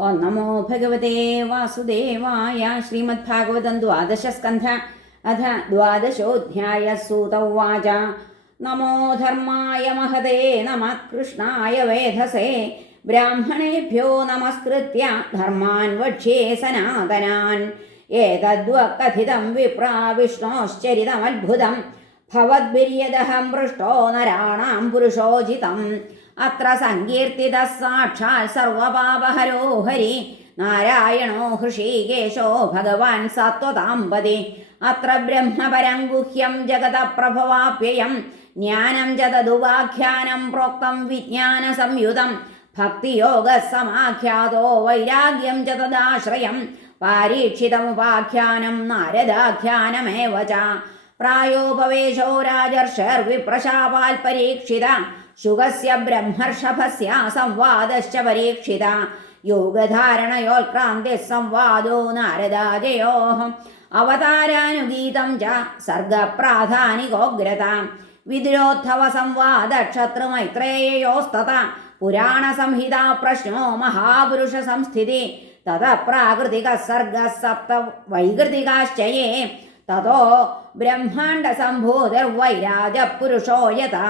ഓം നമോ ഭഗവതേ വാസുദേവായ. ശ്രീമദ്ഭാഗവതം ദ്വാദശസ്കന്ധ അഥ ദ്വാദശോധ്യായ. സൂത ഉവാച. നമോ ധർമായ മഹതേ നമഃ കൃഷ്ണായ വേധസേ ബ്രാഹ്മണേഭ്യോ നമസ്കൃത്യ ധർമാൻ വക്ഷ്യേ സനാതനാൻ. ഏതദ്വകഥിതം വിപ്രാ വിഷ്ണോശ്ചരിതമദ്ഭുതം ഭവദ്ഭിര്യദഹം പൃഷ്ടോ നരാണാം പുരുഷോചിതം. അത്ര സങ്കീർത്തിതഃ സാക്ഷാൽ സർവപാപഹരോ ഹരി നാരായണോ ഹൃഷീകേശോ ഭഗവാൻ സത്വതാംപതി. അത്ര ബ്രഹ്മപരം ഗുഹ്യം ജഗത പ്രഭവാപ്യയം ജ്ഞാനം ച തദുപാഖ്യാനം പ്രോക്തം വിജ്ഞാന സംയുതം. ഭക്തിയോഗ സമാഖ്യാതോ വൈരാഗ്യം ച തദാശ്രയം പാരീക്ഷിതമുപാഖ്യാനം നാരദാഖ്യാനമേവ ച. പ്രായോപവേശോ രാജർഷർവിപ്രശാപാൽ പരീക്ഷിത ശുഗസ്യ ബ്രഹ്മർഷഭസ്യ സംവാദശ്ച പരീക്ഷിത. യോഗധാരണയോത്ക്രാന്തി സംവാദോ നാരദാജയോഃ. അവതാരാനുഗീതം ച സർഗപ്രാധാനികോഗ്രത. വിദുരോദ്ധവ സംവാദ ക്ഷത്രുമൈത്രേയയോസ്തത. പുരാണസംഹിതാ പ്രശ്നോ മഹാപുരുഷ സംസ്ഥിതി. തതഃ പ്രാകൃതിക സർഗ സപ്ത വൈകൃതികാശ്ചയേ. തതോ ബ്രഹ്മാണ്ഡ സംഭൂതിർവൈരാജ പുരുഷോ യഥാ.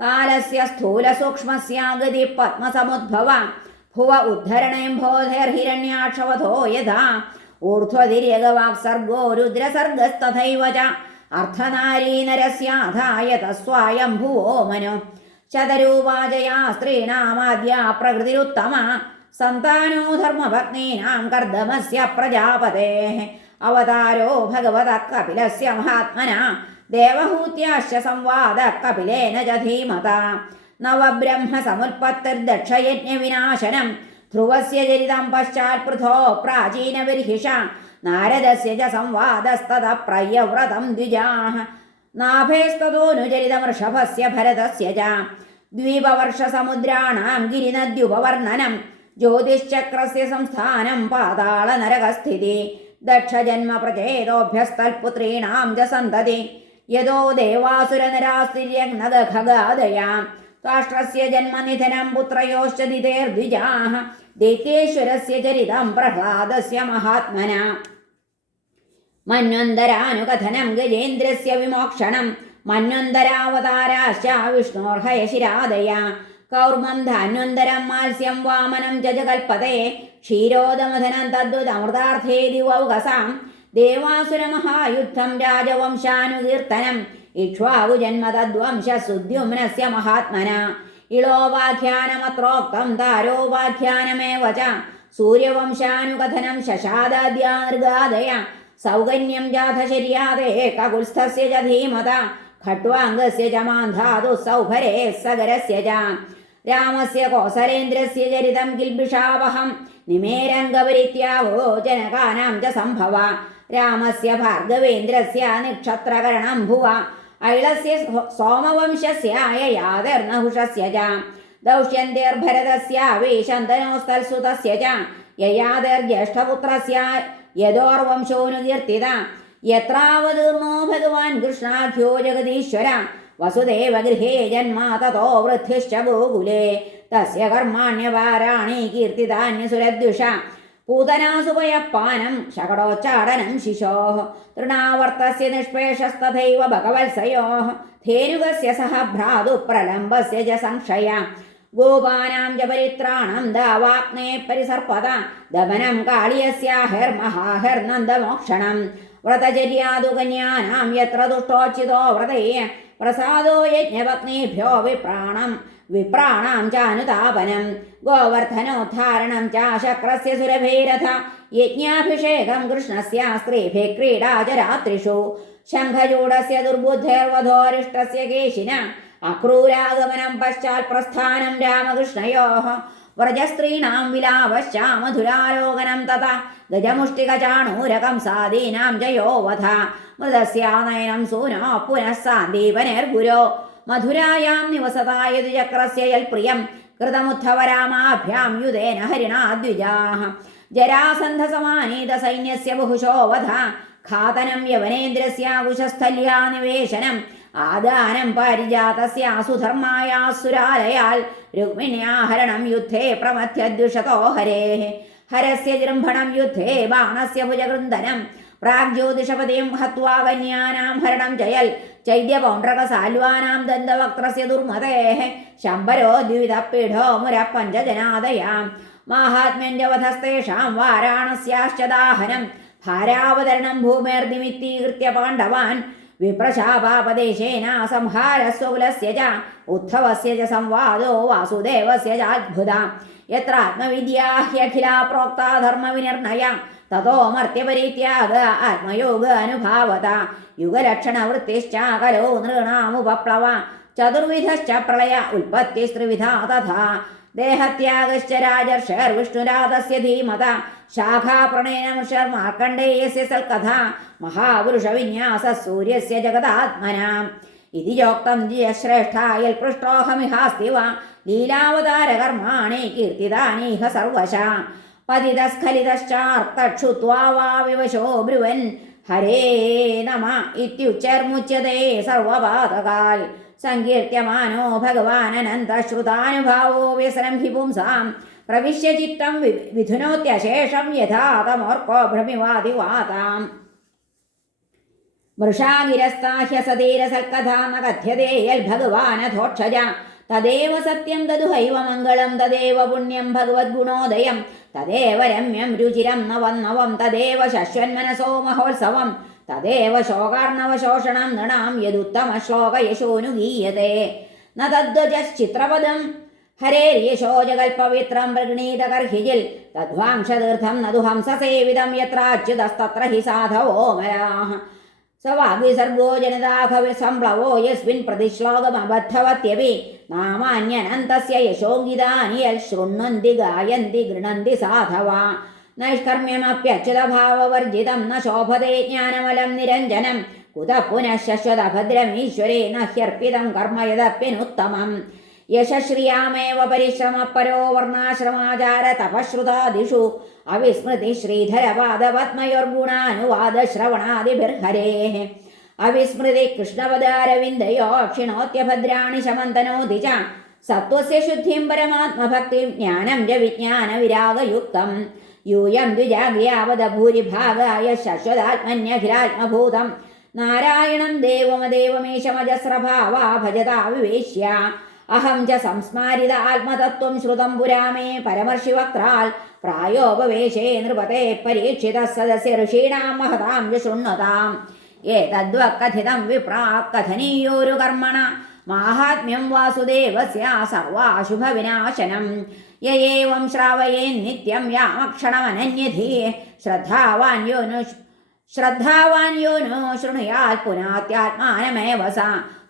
കാലസ്യ സ്ഥൂലസൂക്ഷ്മസ്യ ഗതി പത്മസമുദ്ഭവ. ഭുവ ഉദ്ധരണേംഭോധൈർഹിരണ്യാക്ഷവധോ യഥാ. ഊർധ്വതിര്യഗവാക്സർഗോ രുദ്രസർഗസ്തഥൈവ ച. അർത്ഥനാരീനരസ്യാധായ തസ്വായംഭുവോ മനോ. ശതരൂപാജയാ സ്ത്രീണാമാദ്യാ പ്രകൃതിരുത്തമ. സന്താനോ ധർമ്മപത്നീനാം കർദമസ്യ പ്രജാപതേഃ. അവതാരോ ഭഗവതഃ കപിലസ്യ മഹാത്മന. ദേവഹൂത്യാശ്ച സംവാദ കപിലേന ച ധീമത. നവബ്രഹ്മ സമുൽപത്തിർദക്ഷയജ്ഞവിനാശനം. ധ്രുവസ്യ ചരിതം പശ്ചാത് പൃഥോ പ്രാചീനബർഹിഷ. നാരദസ്യ ച സംവാദസ്തതഃ പ്രയവ്രതം ദ്വിജാഃ. നാഭേസ്തതോനുചരിതമൃഷഭസ്യ ഭരതസ്യ ച. ദ്വീപവർഷസമുദ്രാണാം ഗിരിനദ്യുപവർണ്ണനം. ജ്യോതിശ്ചക്രസ്യ സംസ്ഥാനം പാതാളനരകസ്ഥിതി. ദക്ഷജന്മ പ്രചേതോഭ്യസ്തൽപുത്രീണാം ച സന്തതി. യതോ ദേവാസുരനരാസ്തിര്യഗ്നഖഗാദയാം. ത്വാഷ്ട്രസ്യ ജന്മനിധനം പുത്രയോശ്ച ദിതേർദ്വിജാഃ. ദൈത്യേശ്വരസ്യ ചരിതം പ്രഹ്ലാദസ്യ മഹാത്മന. മന്വന്തരാനുകഥനം ഗജേന്ദ്രസ്യ വിമോക്ഷണം. മന്വന്തരാവതാരാശ്ച വിഷ്ണോർഹയശിരാദയ. കൗർമം ധാന്വന്തരം മാത്സ്യം വാമനം ച ജകൽപതേ. ക്ഷീരോദമഥനം തദ്വദമൃതാർത്ഥേ ദിവൗകസാം. ദേവാസുരമഹായുദ്ധം രാജവംശാനുകീർത്തനം. ഇക്ഷ്വാകുജന്മ തദ്വംശ സുദ്യുമ്നസ്യ മഹാത്മന. ഇളോപാഖ്യാനമത്രോക്തം താരോപാഖ്യാനമേവ ച. സൂര്യവംശാനുകഥനം ശശാദാദ്യാ നൃഗാദയ. സൗകന്യം ജാതശര്യാദേ കകുൽസ്ഥസ്യ ച ധീമത. ഖട്വാംഗസ്യ ച മാന്ധാതു സൗഭരേ സഗരസ്യ ച. രാമസ്യ കോസലേന്ദ്രസ്യ ചരിതം കിൽബിഷാവഹം. നിമേരംഗപരിത്യാഗോ ജനകാനാം ച സംഭവ. രാമസ്യ ഭാർഗവേന്ദ്രസ്യ നിക്ഷത്രകരണം ഭുവ. ഐളസ്യ സോമവംശസ്യ യയാതിർനഹുഷസ്യ ച. ദൗഷ്യന്തിർഭരതസ്യ വേശന്തനോസ്തൽസുതസ്യ ച. യയാതിർജ്യേഷ്ഠപുത്രസ്യ യദോർവംശോനുകീർത്തിത. യത്രാവതീർണോ ഭഗവാൻ കൃഷ്ണാഖ്യോ ജഗദീശ്വര. വസുദേവഗൃഹേ ജന്മ തതോ വൃദ്ധിശ്ച ഗോകുലേ. തസ്യ കർമാണ്യപാരാണി കീർത്തിതാന്യസുരദ്വിഷ. പൂതനാസുപയപ്പാനം ശകടോച്ചാടനം ശിശോഃ. തൃണാവർത്തസ്യ നിഷ്പേഷസ്തഥൈവ ഭഗവത്സയോഃ. ധേനുകസ്യ സഹ ഭ്രാതു പ്രലംബസ്യ ച സംശയ. ഗോപാനാം ച പരിത്രാണം ദാവാഗ്നേ പരിസർപ്പത. ദമനം കാളിയസ്യാഹിർമഹാഹിർനന്ദമോക്ഷണം. വ്രതചര്യാദു കന്യാനാം യത്ര ദുഷ്ടോച്ചിതോ വ്രതേ. പ്രസാദോ യജ്ഞപത്നീഭ്യോ വിപ്രാണാം ചാനുതാപനം. ഗോവർദ്ധനോദ്ധാരണം ച ശക്രസ്യ സുരഭൈരഥ. യജ്ഞാഭിഷേകം കൃഷ്ണസ്യ സ്ത്രീഭിः ക്രീഡാ ച രാത്രിഷു. ശംഖചൂഡസ്യ ദുർബുദ്ധേർവധോരിഷ്ടസ്യ കേശിന. അക്രൂരാഗമനം പശ്ചാത് പ്രസ്ഥാനം രാമകൃഷ്ണയോഃ. വ്രജസ്ത്രീണാം വിലാപശ്ച മധുരാലോകനം തഥാ. ഗജമുഷ്ടികചാണൂരകം സാദീനാം ജയോ വധ. മൃതസ്യാനയനം സൂനോ പുനഃ സാന്ദീപനേർഗുരോ. മധുരായാം നിവസതായ ദ്വിചക്രസ്യ യൽപ്രിയം. കൃതമുദ്ധവരാമാഭ്യാം യുധേന ഹരിണാ ദ്വിജാഃ. ജരാസന്ധസമാനീത സൈന്യസ്യ ബഹുശോ വധ. ഘാതനം യവനേന്ദ്രസ്യ കുശസ്ഥല്യാ നിവേശനം. ആദാനം പാരിജാതസ്യാസുധർമായാസുരാലയാൽ രുക്മിണ്യാഹരണം യുദ്ധേ പ്രമഥ്യദ്വിഷതോ ഹരേഃ ഹരസ്യ ജൃംഭണം യുദ്ധേ ബാണസ്യ ഭുജകൃന്ദനം പ്രാഗ്ജ്യോതിഷപതിം ഹത്വാ കന്യാനാം ഹരണം ജയൽ ചൈദ്യപൗണ്ഡ്രകസാൽവാനാം ദന്തവക്ത്രസ്യ ദുർമതേഃ ശംബരോ ദ്വിവിധപീഠോ മുരപഞ്ചജനാദയാം മാഹാത്മ്യഞ്ജവധസ്തേഷാം വാരാണസ്യാശ്ച ദാഹനം ഭാരാവതരണം ഭൂമേർനിമിത്തീകൃത്യ പാണ്ഡവാൻ വിപ്രശാപാപദേശേന സംഹാരസ്വകുലസ്യ ച ഉദ്ധവസ്യ ച സംവാദോ വാസുദേവസ്യ ചാത്ഭുത യത്ര ആത്മവിദ്യാ ഹ്യഖിലാ പ്രോക്താ ധർമ്മവിനിർണയ തതോ മർത്യപരിത്യാഗ ആത്മയോഗ അനുഭാവത യുഗലക്ഷണവൃത്തിശ്ച കലോ നൃണാമുപപ്ലവ ചതുർവിധശ്ച പ്രളയ ഉൽപ്പത്തിസ്ത്രിവിധാ തഥാ ദേഹത്യാഗശ്ച രാജർഷർവിഷ്ണുരാതസ്യ ധീമത ശാഖാപ്രണയനമൃഷർ മാർക്കണ്ഡേയസ്യ സൽകഥ മഹാപുരുഷവിന്യാസ സൂര്യസ്യ ജഗതാത്മനാ ഇതി ചോക്തം ജിയശ്രേഷ്ഠായൽ പൃഷ്ടോഹമിഹാസ്തി വാ ലീലാവതാരകർമാണി കീർത്തിതാനീഹ സർവശ പതിതസ്ഖലിതശ്ചാർത്തക്ഷുത്വാ വാ വിവശോ ബ്രുവൻ ഹരേ നമ ഇത്യുച്ചൈർമുച്യതേ സർവപാതകാൽ സങ്കീർത്യമാനോ ഭഗവാൻ അനന്തശ്രുതാനുഭാവോ വ്യസനം ഹി പുംസാം പ്രവിശ്യ ചിത്തം വിധുനോത്യശേഷം യഥാ തമോർക്കോ ഭ്രമിവാതിവാതാം വൃഷാഗിരസ്താഹ്യസതീരസൽക്കഥാ ന കഥ്യതേ യൽ ഭഗവാനധോക്ഷജ തദേവ സത്യം തദുഹൈവ മംഗളം തദേവ പുണ്യം ഭഗവദ്ഗുണോദയം തദേവ രമ്യം രുചിരം നവം നവം തദേവ ശശ്വന്മനസോ മഹോത്സവം തദേവ ശോകാർണവശോഷണം നൃണാം യദുത്തമ ശ്ലോകയശോനുഗീയത്തെ ന തദ്വചശ്ചിത്രപദം ഹരേര്യശോ ജഗൽപവിത്രം പ്രഗണീതകർഹിജിൽ തദ്വാംശതീർത്ഥം നതു ഹംസസേവിതം യത്രാച്യുതസ്തത്ര ഹി സാധവോ മരാഃ സവാഗ്വിസർഗോ ജനതാഘവി സംപ്ലവോ യസ്മിൻ പ്രതിശ്ലോകമബദ്ധവത്യപി നാമാന്യനന്തസ്യ യശോഗിതാനി യൽ ശൃണ്വന്തി ഗായന്തി ഗൃണന്തി സാധവാ നൈഷ്കർമ്മ്യമപ്യച്യുതഭാവവർജിതം ന ശോഭതേ ജ്ഞാനമലം നിരഞ്ജനം കുതഃ പുനഃ ശശ്വതഭദ്രമീശ്വരേ ന ഹ്യർപ്പിതം കർമ്മ യദപ്യനുത്തമം യശശ്രിയാമേവ പരിശ്രമപരോ വർണ്ണാശ്രമാചാര തപശ്രുതാദിഷു അവിസ്മൃതി ശ്രീധരപാദപത്മയോർഗുണാനുവാദശ്രവണാദിഭിർഹരേഃ അവിസ്മൃതി കൃഷ്ണപദാരവിന്ദയോ ക്ഷിണോത്യഭദ്രാണി ശമന്തനോതി ച സത്വസ്യ ശുദ്ധിം പരമാത്മഭക്തിം ജ്ഞാനം ച വിജ്ഞാനവിരാഗയുക്തം യൂയം ദ്വിജാഗ്യാവത ഭൂരിഭാഗായ ശശ്വതാത്മന്യഖിലാത്മഭൂതം നാരായണം ദേവമദേവമീശമജസ്രഭാവാ ഭജതാ വിവേശ്യ അഹം ച സംസ്മാരിത ആത്മതത്വം ശ്രുതം പുരാ മേ പരമർഷിവക്ത്രാൽ പ്രായോപവേശേ നൃപതേ പരീക്ഷിത സദസ്യ ഋഷീണാം മഹതാം ച ശൃണ്വതാം ഏതദ്വകഥിതം വിപ്രാക്കഥനീയോരു കർമ്മണ മാഹാത്മ്യം വാസുദേവസ്യ സർവാശുഭവിനാശനം യ ഏവം ശ്രാവയേന്നിത്യം യാമക്ഷണമനന്യധീ ശ്രദ്ധാവാൻ യോ नो ശൃണുയാത് പുനാത്യാത്മാനമേവ സ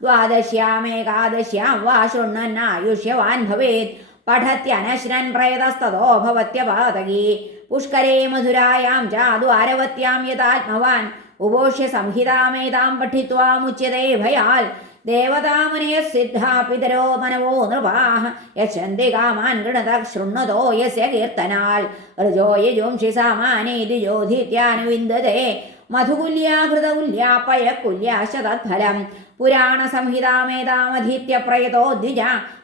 ദ്വാദശ്യാമേകാദശ്യാം വാ ശൃണ്വന്നായുഷ്യവാൻ ഭവേത് പഠത്യനശ്നൻ പ്രേതസ്തതോ ഭവത്യപാതകീ പുഷ്കരേ മധുരായാം ച ദ്വാരവത്യാം യതാത്മവാൻ ഉപോഷ്യ സംഹിതാമേതാം പഠിത്വാ മുച്യതേ ഭയാൽ ദേവതാമുനയഃ സിദ്ധാ പിതരോ മനവോ നൃപാഃ യച്ഛന്തി കാമാൻ ഗൃണത ശൃണ്വതോ യസ്യ കീർത്തനാൽ ഋജോ യജുംഷി സാമാനി ദ്വിജോധീത്യാനുവിന്ദതേ മധുകുല്യാ ഹൃതകുല്യാ പയകുല്യാശ്ച തത്ഫലം പുരാണസംഹിതാമേതാമധീത്യ പ്രയതോ ദ്വിജ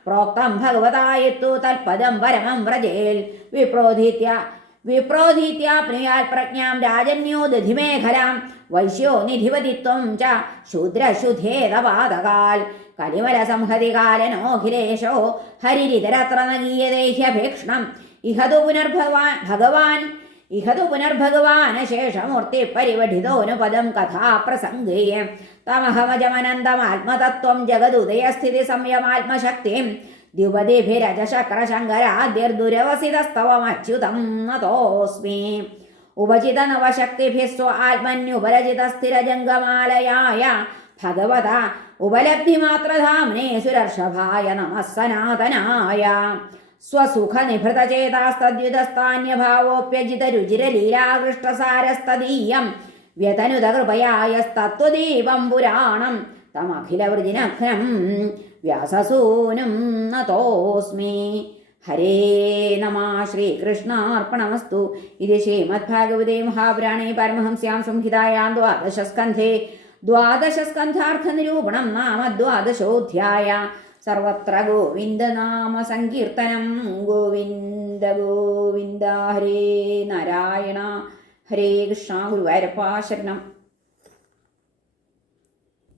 പ്രോക്തം ഭഗവതായത്തു തൽപദം പരമം വ്രജേൽ വിപ്രോധീത്യാപ്നുയാൽ പ്രജ്ഞാം രാജന്യോ ദധിമേഖലാം വൈശ്യോ നിധിപതിത്വം ച ശൂദ്രശുദ്ധേതപാതകാൽ കലിമലസംഹതികാലനോഖിലേശോ ഹരിരിതരത്ര നഗീയദേഹ്യഭീക്ഷണം ഇഹതു പുനർഭഗവാനശേഷമൂർത്തി പരിവഠിതോനുപദം കഥാപ്രസംഗേ തമഹമജമനന്തമാത്മതത്വം ജഗതുദയസ്ഥിതി സംയമാത്മശക്തിം ദ്യുപതിഭിരജശക്രശങ്കരാദ്യർദുരവസിതസ്തവമച്യുതം നതോസ്മി ഉപചിതനവശക്തിഭിः സ്വ ആത്മന്യുപരചിതസ്ഥിരജംഗമാലയായ ഭഗവത ഉപലബ്ധിമാത്രധാമ്നേ സുരർഷഭായ നമഃ സനാതനായ സ്വസുഖനിഭൃതചേതാസ്തദ്യുതസ്ഥാന്യഭാവോപ്യജിതരുചിരലീലാകൃഷ്ടസാരസ്തദീയം വ്യതനുതകൃപയായസ്തത്വദീപം പുരാണം തമഖിലവൃജിനഘ്നം വ്യാസസൂനും നതോസ്മി. ഹരേ നമ. ശ്രീകൃഷ്ണാർപ്പണമസ്തു. ഇത് ശ്രീമദ്ഭാഗവതേ മഹാപുരാണേ പരമഹംസ്യാം സംഹിതായാം ദ്വാദശസ്കന്ധേ ദ്വാദശസ്കന്ധാർത്ഥനിരൂപണം നാമ ദ്വാദശോऽധ്യായ. സർവത്ര ഗോവിന്ദനാമ സങ്കീർത്തനം. ഗോവിന്ദ ഗോവിന്ദ. ഹരേ നാരായണ. ഹരേ കൃഷ്ണ. ഗുരുവായൂരപ്പ ശരണം.